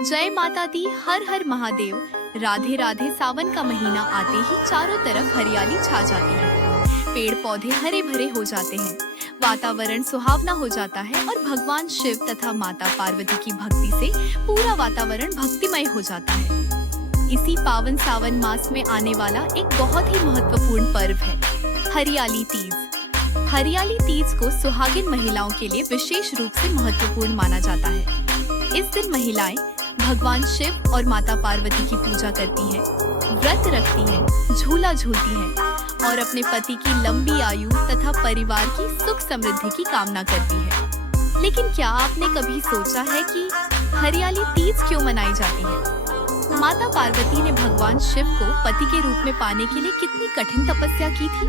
जय माता दी। हर हर महादेव। राधे राधे। सावन का महीना आते ही चारों तरफ हरियाली छा जाती है। पेड़ पौधे हरे भरे हो जाते हैं, वातावरण सुहावना हो जाता है और भगवान शिव तथा माता पार्वती की भक्ति से पूरा वातावरण भक्तिमय हो जाता है। इसी पावन सावन मास में आने वाला एक बहुत ही महत्वपूर्ण पर्व है हरियाली तीज। हरियाली तीज को सुहागिन महिलाओं के लिए विशेष रूप से महत्वपूर्ण माना जाता है। इस दिन महिलाएं भगवान शिव और माता पार्वती की पूजा करती हैं, व्रत रखती हैं, झूला झूलती हैं और अपने पति की लंबी आयु तथा परिवार की सुख समृद्धि की कामना करती है। लेकिन क्या आपने कभी सोचा है कि हरियाली तीज क्यों मनाई जाती है? माता पार्वती ने भगवान शिव को पति के रूप में पाने के लिए कितनी कठिन तपस्या की थी?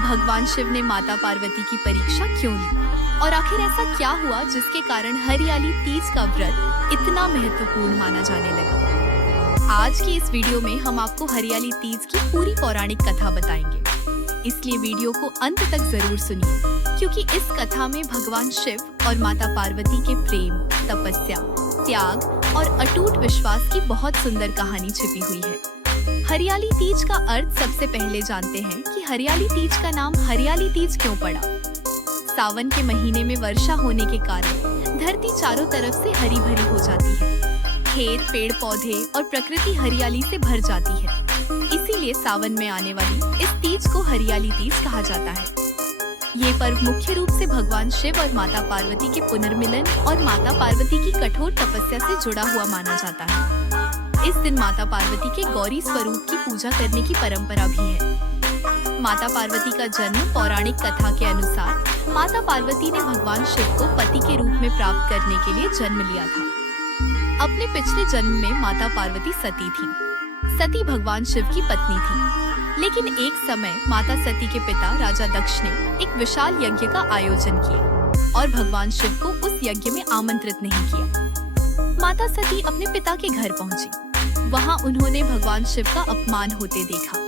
भगवान शिव ने माता पार्वती की परीक्षा क्यों ली और आखिर ऐसा क्या हुआ जिसके कारण हरियाली तीज का व्रत इतना महत्वपूर्ण माना जाने लगा? आज की इस वीडियो में हम आपको हरियाली तीज की पूरी पौराणिक कथा बताएंगे, इसलिए वीडियो को अंत तक जरूर सुनिए, क्योंकि इस कथा में भगवान शिव और माता पार्वती के प्रेम, तपस्या, त्याग और अटूट विश्वास की बहुत सुंदर कहानी छिपी हुई है। हरियाली तीज का अर्थ सबसे पहले जानते हैं कि हरियाली तीज का नाम हरियाली तीज क्यों पड़ा। सावन के महीने में वर्षा होने के कारण धरती चारों तरफ से हरी भरी हो जाती है। खेत, पेड़ पौधे और प्रकृति हरियाली से भर जाती है। इसीलिए सावन में आने वाली इस तीज को हरियाली तीज कहा जाता है। ये पर्व मुख्य रूप से भगवान शिव और माता पार्वती के पुनर्मिलन और माता पार्वती की कठोर तपस्या से जुड़ा हुआ माना जाता है। इस दिन माता पार्वती के गौरी स्वरूप की पूजा करने की परंपरा भी है। माता पार्वती का जन्म पौराणिक कथा के अनुसार माता पार्वती ने भगवान शिव को पति के रूप में प्राप्त करने के लिए जन्म लिया था। अपने पिछले जन्म में माता पार्वती सती थी। सती भगवान शिव की पत्नी थी, लेकिन एक समय माता सती के पिता राजा दक्ष ने एक विशाल यज्ञ का आयोजन किया और भगवान शिव को उस यज्ञ में आमंत्रित नहीं किया। माता सती अपने पिता के घर पहुंची। वहां उन्होंने भगवान शिव का अपमान होते देखा।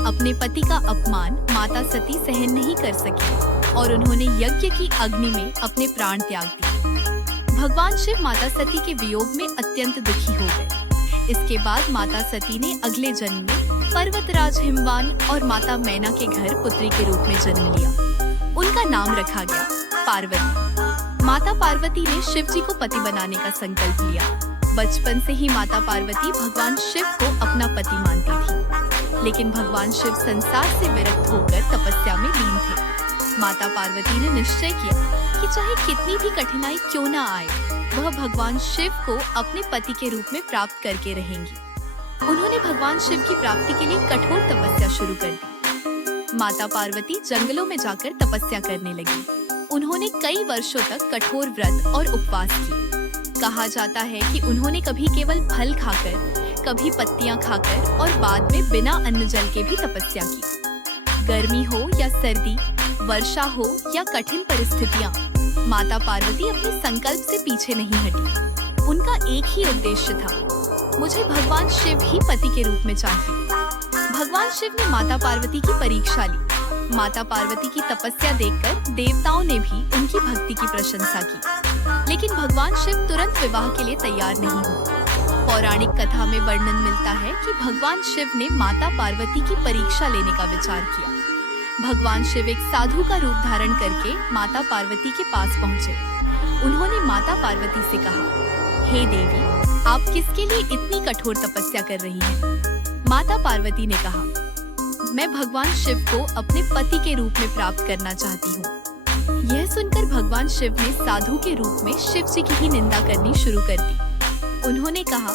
अपने पति का अपमान माता सती सहन नहीं कर सकी और उन्होंने यज्ञ की अग्नि में अपने प्राण त्याग दिए। भगवान शिव माता सती के वियोग में अत्यंत दुखी हो गए। इसके बाद माता सती ने अगले जन्म में पर्वतराज हिमवान और माता मैना के घर पुत्री के रूप में जन्म लिया। उनका नाम रखा गया पार्वती। माता पार्वती ने शिव जी को पति बनाने का संकल्प लिया। बचपन से ही माता पार्वती भगवान शिव को अपना पति मानती थी, लेकिन भगवान शिव संसार से विरक्त होकर तपस्या में लीन थे। माता पार्वती ने निश्चय किया कि चाहे कितनी भी कठिनाई क्यों न आए, वह भगवान शिव को अपने पति के रूप में प्राप्त करके रहेंगी। उन्होंने भगवान शिव की प्राप्ति के लिए कठोर तपस्या शुरू कर दी। माता पार्वती जंगलों में जाकर तपस्या करने लगी। उन्होंने कई वर्षों तक कठोर व्रत और उपवास किए। कहा जाता है कि उन्होंने कभी केवल फल खाकर, कभी पत्तियां खाकर और बाद में बिना अन्न जल के भी तपस्या की। गर्मी हो या सर्दी, वर्षा हो या कठिन परिस्थितियां, माता पार्वती अपने संकल्प से पीछे नहीं हटी। उनका एक ही उद्देश्य था, मुझे भगवान शिव ही पति के रूप में चाहिए। भगवान शिव ने माता पार्वती की परीक्षा ली। माता पार्वती की तपस्या देखकर देवताओं ने भी उनकी भक्ति की प्रशंसा की, लेकिन भगवान शिव तुरंत विवाह के लिए तैयार नहीं हुए। पौराणिक कथा में वर्णन मिलता है कि भगवान शिव ने माता पार्वती की परीक्षा लेने का विचार किया। भगवान शिव एक साधु का रूप धारण करके माता पार्वती के पास पहुँचे। उन्होंने माता पार्वती से कहा, हे देवी, आप किसके लिए इतनी कठोर तपस्या कर रही हैं? माता पार्वती ने कहा, मैं भगवान शिव को अपने पति के रूप में प्राप्त करना चाहती हूँ। यह सुनकर भगवान शिव ने साधु के रूप में शिव जी की ही निंदा करनी शुरू कर दी। उन्होंने कहा,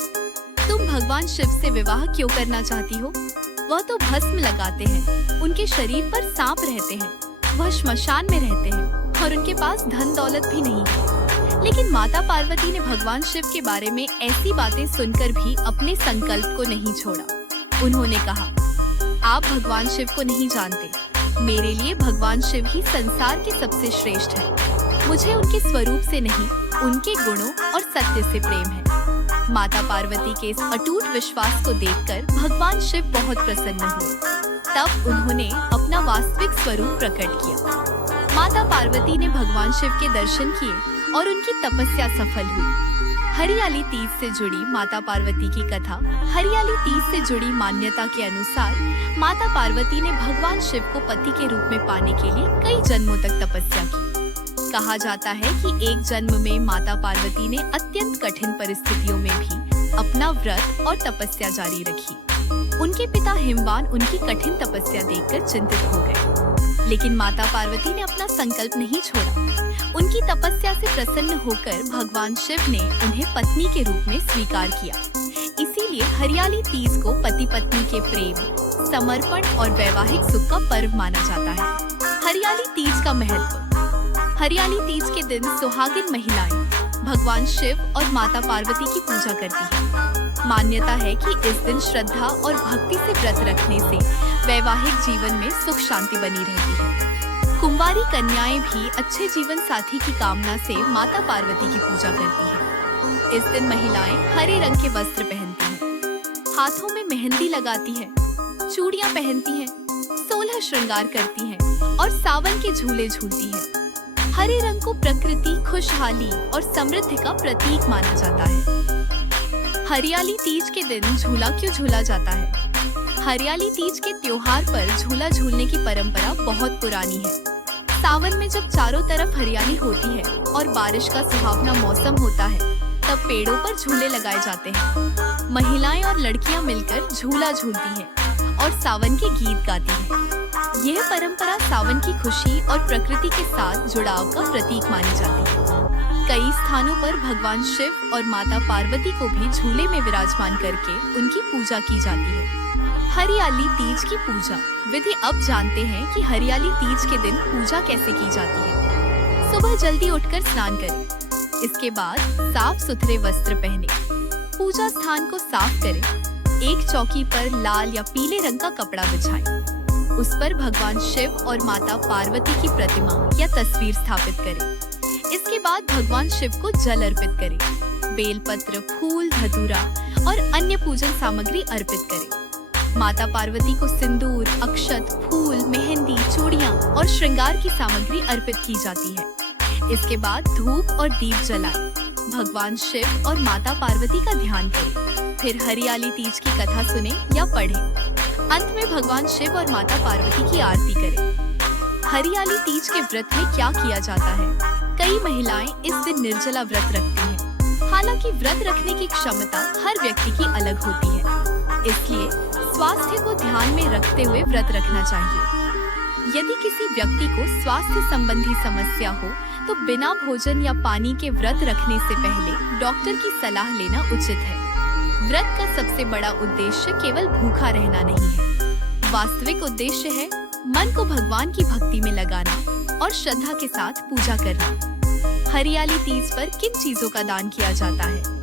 तुम भगवान शिव से विवाह क्यों करना चाहती हो? वह तो भस्म लगाते हैं, उनके शरीर पर सांप रहते हैं, वह श्मशान में रहते हैं और उनके पास धन दौलत भी नहीं है। लेकिन माता पार्वती ने भगवान शिव के बारे में ऐसी बातें सुनकर भी अपने संकल्प को नहीं छोड़ा। उन्होंने कहा, आप भगवान शिव को नहीं जानते। मेरे लिए भगवान शिव ही संसार के सबसे श्रेष्ठ है। मुझे उनके स्वरूप से नहीं, उनके गुणों और सत्य से प्रेम है। माता पार्वती के इस अटूट विश्वास को देखकर भगवान शिव बहुत प्रसन्न हुए। तब उन्होंने अपना वास्तविक स्वरूप प्रकट किया। माता पार्वती ने भगवान शिव के दर्शन किए और उनकी तपस्या सफल हुई। हरियाली तीज से जुड़ी माता पार्वती की कथा। हरियाली तीज से जुड़ी मान्यता के अनुसार माता पार्वती ने भगवान शिव को पति के रूप में पाने के लिए कई जन्मों तक तपस्या की। कहा जाता है कि एक जन्म में माता पार्वती ने अत्यंत कठिन परिस्थितियों में भी अपना व्रत और तपस्या जारी रखी। उनके पिता हिमवान उनकी कठिन तपस्या देखकर चिंतित हो गए, लेकिन माता पार्वती ने अपना संकल्प नहीं छोड़ा। उनकी तपस्या से प्रसन्न होकर भगवान शिव ने उन्हें पत्नी के रूप में स्वीकार किया। इसीलिए हरियाली तीज को पति पत्नी के प्रेम, समर्पण और वैवाहिक सुख का पर्व माना जाता है। हरियाली तीज का महत्व। हरियाली तीज के दिन सुहागिन महिलाएं भगवान शिव और माता पार्वती की पूजा करती हैं। मान्यता है कि इस दिन श्रद्धा और भक्ति से व्रत रखने से वैवाहिक जीवन में सुख शांति बनी रहती है। कुंवारी कन्याएं भी अच्छे जीवन साथी की कामना से माता पार्वती की पूजा करती हैं। इस दिन महिलाएं हरे रंग के वस्त्र पहनती हैं, हाथों में मेहंदी लगाती हैं, चूड़ियां पहनती हैं, 16 श्रृंगार करती हैं और सावन के झूले झूलती हैं। हरे रंग को प्रकृति, खुशहाली और समृद्धि का प्रतीक माना जाता है। हरियाली तीज के दिन झूला क्यों झूला जाता है? हरियाली तीज के त्योहार पर झूला झूलने की परंपरा बहुत पुरानी है। सावन में जब चारों तरफ हरियाली होती है और बारिश का सुहावना मौसम होता है, तब पेड़ों पर झूले लगाए जाते हैं। महिलाएं और लड़कियां मिलकर झूला झूलती हैं और सावन के गीत गाती हैं। यह परंपरा सावन की खुशी और प्रकृति के साथ जुड़ाव का प्रतीक मानी जाती है। कई स्थानों पर भगवान शिव और माता पार्वती को भी झूले में विराजमान करके उनकी पूजा की जाती है। हरियाली तीज की पूजा विधि। अब जानते हैं कि हरियाली तीज के दिन पूजा कैसे की जाती है। सुबह जल्दी उठकर स्नान करें। इसके बाद साफ सुथरे वस्त्र पहने, पूजा स्थान को साफ करें। एक चौकी पर लाल या पीले रंग का कपड़ा बिछाएं। उस पर भगवान शिव और माता पार्वती की प्रतिमा या तस्वीर स्थापित करें। इसके बाद भगवान शिव को जल अर्पित करें। बेलपत्र, फूल, धतूरा और अन्य पूजन सामग्री अर्पित करें। माता पार्वती को सिंदूर, अक्षत, फूल, मेहंदी, चूड़ियां और श्रृंगार की सामग्री अर्पित की जाती है। इसके बाद धूप और दीप जलाएं। भगवान शिव और माता पार्वती का ध्यान करें। फिर हरियाली तीज की कथा सुने या पढ़ें। अंत में भगवान शिव और माता पार्वती की आरती करें। हरियाली तीज के व्रत में क्या किया जाता है? कई महिलाएं इस दिन निर्जला व्रत रखती हैं। हालांकि व्रत रखने की क्षमता हर व्यक्ति की अलग होती है, इसलिए स्वास्थ्य को ध्यान में रखते हुए व्रत रखना चाहिए। यदि किसी व्यक्ति को स्वास्थ्य संबंधी समस्या हो तो बिना भोजन या पानी के व्रत रखने से पहले डॉक्टर की सलाह लेना उचित है। व्रत का सबसे बड़ा उद्देश्य केवल भूखा रहना नहीं है। वास्तविक उद्देश्य है मन को भगवान की भक्ति में लगाना और श्रद्धा के साथ पूजा करना। हरियाली तीज पर किन चीजों का दान किया जाता है?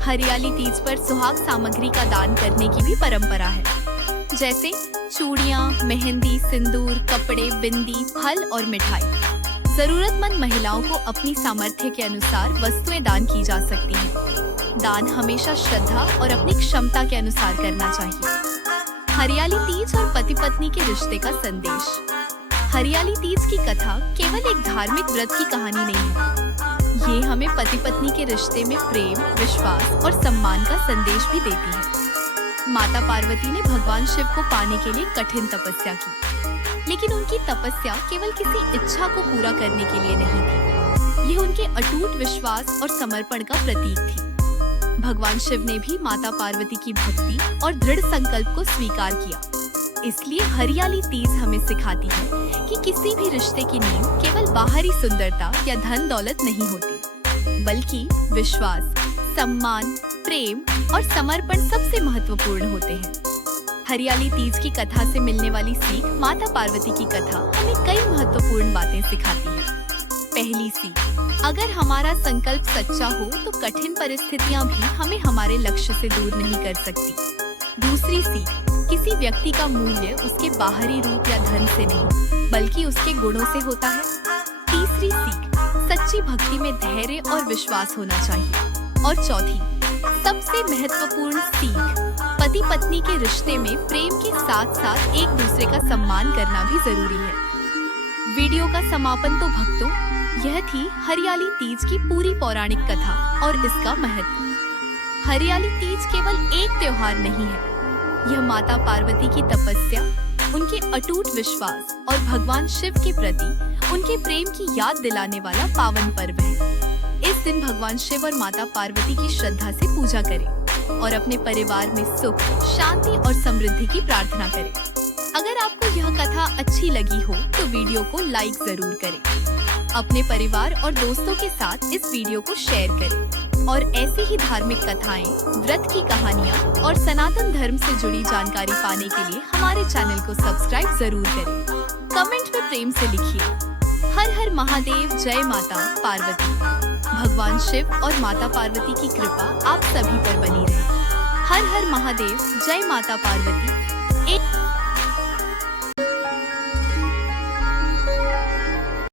हरियाली तीज पर सुहाग सामग्री का दान करने की भी परंपरा है, जैसे चूड़ियां, मेहंदी, सिंदूर, कपड़े, बिंदी, फल और मिठाई। जरूरतमंद महिलाओं को अपनी सामर्थ्य के अनुसार वस्तुएं दान की जा सकती हैं। दान हमेशा श्रद्धा और अपनी क्षमता के अनुसार करना चाहिए। हरियाली तीज और पति पत्नी के रिश्ते का संदेश। हरियाली तीज की कथा केवल एक धार्मिक व्रत की कहानी नहीं है। ये हमें पति पत्नी के रिश्ते में प्रेम, विश्वास और सम्मान का संदेश भी देती है। माता पार्वती ने भगवान शिव को पाने के लिए कठिन तपस्या की, लेकिन उनकी तपस्या केवल किसी इच्छा को पूरा करने के लिए नहीं थी। यह उनके अटूट विश्वास और समर्पण का प्रतीक थी। भगवान शिव ने भी माता पार्वती की भक्ति और दृढ़ संकल्प को स्वीकार किया। इसलिए हरियाली तीज हमें सिखाती है कि किसी भी रिश्ते की नींव केवल बाहरी सुंदरता या धन दौलत नहीं होती, बल्कि विश्वास, सम्मान, प्रेम और समर्पण सबसे महत्वपूर्ण होते हैं। हरियाली तीज की कथा से मिलने वाली सीख। माता पार्वती की कथा हमें कई महत्वपूर्ण बातें सिखाती है। पहली सीख, अगर हमारा संकल्प सच्चा हो तो कठिन परिस्थितियां भी हमें हमारे लक्ष्य से दूर नहीं कर सकती। दूसरी सीख, किसी व्यक्ति का मूल्य उसके बाहरी रूप या धन से नहीं, बल्कि उसके गुणों से होता है। तीसरी सीख, सच्ची भक्ति में धैर्य और विश्वास होना चाहिए। और चौथी, सबसे महत्वपूर्ण सीख, पति पत्नी के रिश्ते में प्रेम के साथ साथ एक दूसरे का सम्मान करना भी जरूरी है। वीडियो का समापन तो भक्तों, यह थी हरियाली तीज की पूरी पौराणिक कथा और इसका महत्व। हरियाली तीज केवल एक त्योहार नहीं है, यह माता पार्वती की तपस्या, उनके अटूट विश्वास और भगवान शिव के प्रति उनके प्रेम की याद दिलाने वाला पावन पर्व है। इस दिन भगवान शिव और माता पार्वती की श्रद्धा से पूजा करें और अपने परिवार में सुख, शांति और समृद्धि की प्रार्थना करें। अगर आपको यह कथा अच्छी लगी हो तो वीडियो को लाइक जरूर करें। अपने परिवार और दोस्तों के साथ इस वीडियो को शेयर करें और ऐसी ही धार्मिक कथाएं, व्रत की कहानियां और सनातन धर्म से जुड़ी जानकारी पाने के लिए हमारे चैनल को सब्सक्राइब जरूर करें। कमेंट में प्रेम से लिखिए, हर हर महादेव, जय माता पार्वती। भगवान शिव और माता पार्वती की कृपा आप सभी पर बनी रहे। हर हर महादेव, जय माता पार्वती।